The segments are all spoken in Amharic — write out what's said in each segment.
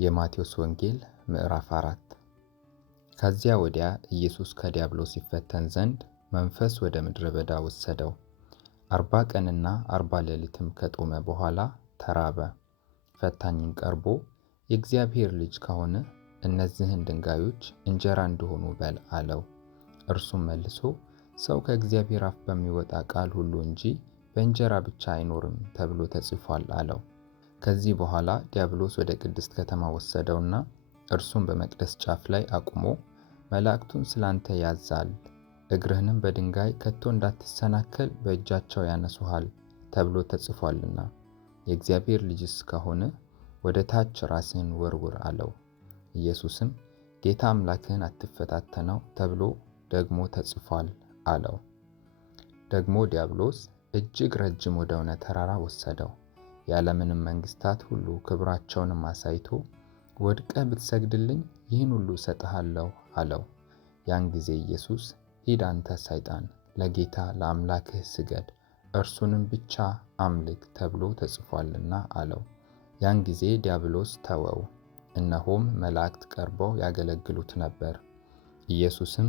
የማቴዎስ ወንጌል ምዕራፍ 4። ከዚያ ወዲያ ኢየሱስ ከዲያብሎስ ይፈተን ዘንድ መንፈስ ወደ ምድረ በዳ ወሰደው። 40 ቀንና 40 ሌሊትም ከጦመ በኋላ ተራበ። ፈታኝም ቀርቦ የእግዚአብሔር ልጅ ከሆነ እነዚህን ድንጋዮች እንጀራ እንዲሆኑ በል አለው። እርሱም መልሶ ሰው ከእግዚአብሔር አፍ በሚወጣ ቃል ሁሉ እንጂ በእንጀራ ብቻ አይኖርም ተብሎ ተጽፏል አለው። ከዚህ በኋላ ዲያብሎስ ወደ ቅድስት ከተማ ወሰደውና እርሱም በመቅደስ ጫፍ ላይ አቁሞ መላእክቱን ስላንተ ያዛል፣ እግርህንም በድንጋይ ከቶ እንዳትሰናከል በእጃቸው ያነሱሃል ተብሎ ተጽፏልና የእግዚአብሔር ልጅስ ከሆነ ወደ ታች ራስህን ወርውር አለው። ኢየሱስም ጌታ አምላክህን አትፈታተነው ተብሎ ደግሞ ተጽፏል አለው። ደግሞ ዲያብሎስ እጅግ ረጅም ወደሆነ ተራራ ወሰደው። የዓለምንም መንግስታት ሁሉ ክብራቸውንም አሳይቶ ወድቀህ ብትሰግድልኝ ይህን ሁሉ እሰጥሃለሁ አለው። ያን ጊዜ ኢየሱስ ሂድ አንተ ሰይጣን፣ ለጌታ ለአምላክህ ስገድ፣ እርሱንም ብቻ አምልክ ተብሎ ተጽፏልና አለው። ያን ጊዜ ዲያብሎስ ተወው፣ እነሆም መላእክት ቀርበው ያገለግሉት ነበር። ኢየሱስም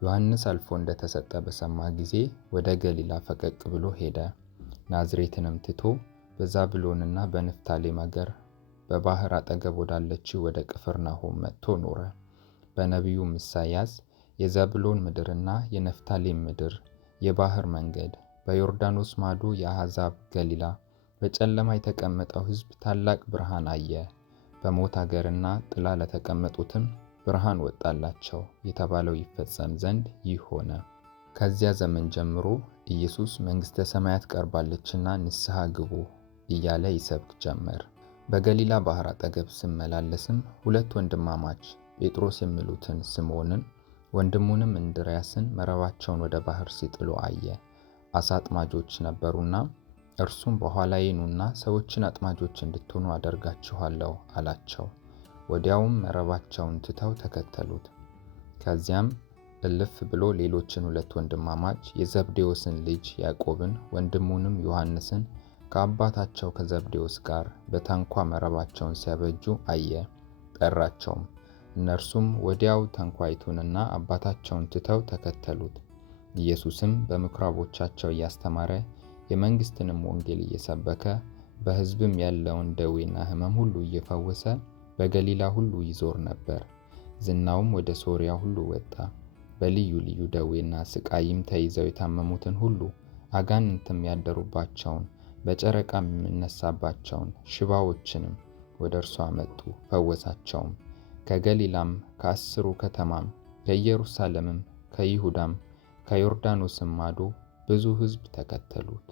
ዮሐንስ አልፎ እንደተሰጠ በሰማ ጊዜ ወደ ገሊላ ፈቀቅ ብሎ ሄደ። ናዝሬትንም ትቶ በዛብሎንና በንፍታሌም አገር በባህር አጠገብ ወዳለችው ወደ ቅፍርናሆም መጥቶ ኖረ። በነቢዩ ኢሳይያስ የዛብሎን ምድርና የንፍታሌም ምድር፣ የባህር መንገድ፣ በዮርዳኖስ ማዶ የአሕዛብ ገሊላ፣ በጨለማ የተቀመጠው ሕዝብ ታላቅ ብርሃን አየ፣ በሞት አገርና ጥላ ለተቀመጡትም ብርሃን ወጣላቸው የተባለው ይፈጸም ዘንድ ይህ ሆነ። ከዚያ ዘመን ጀምሮ ኢየሱስ መንግሥተ ሰማያት ቀርባለችና ንስሐ ግቡ እያለ ይሰብክ ጀመር። በገሊላ ባህር አጠገብ ሲመላለስም ሁለት ወንድማማች ጴጥሮስ የሚሉትን ስምዖንን ወንድሙንም እንድርያስን መረባቸውን ወደ ባህር ሲጥሉ አየ። ዓሣ አጥማጆች ነበሩና እርሱም በኋላዬ ኑና ሰዎችን አጥማጆች እንድትሆኑ አደርጋችኋለሁ አላቸው። ወዲያውም መረባቸውን ትተው ተከተሉት። ከዚያም እልፍ ብሎ ሌሎችን ሁለት ወንድማማች የዘብዴዎስን ልጅ ያዕቆብን ወንድሙንም ዮሐንስን ከአባታቸው ከዘብዴዎስ ጋር በታንኳ መረባቸውን ሲያበጁ አየ። ጠራቸውም። እነርሱም ወዲያው ታንኳይቱንና አባታቸውን ትተው ተከተሉት። ኢየሱስም በምኵራቦቻቸው እያስተማረ የመንግሥትንም ወንጌል እየሰበከ በሕዝብም ያለውን ደዌና ሕመም ሁሉ እየፈወሰ በገሊላ ሁሉ ይዞር ነበር። ዝናውም ወደ ሶርያ ሁሉ ወጣ። በልዩ ልዩ ደዌና ስቃይም ተይዘው የታመሙትን ሁሉ፣ አጋንንትም ያደሩባቸውን፣ በጨረቃም የሚነሳባቸውን ሽባዎችንም ወደ እርሱ አመጡ፣ ፈወሳቸውም። ከገሊላም ከ10 ከተማም ከኢየሩሳሌምም ከይሁዳም ከዮርዳኖስም ማዶ ብዙ ሕዝብ ተከተሉት።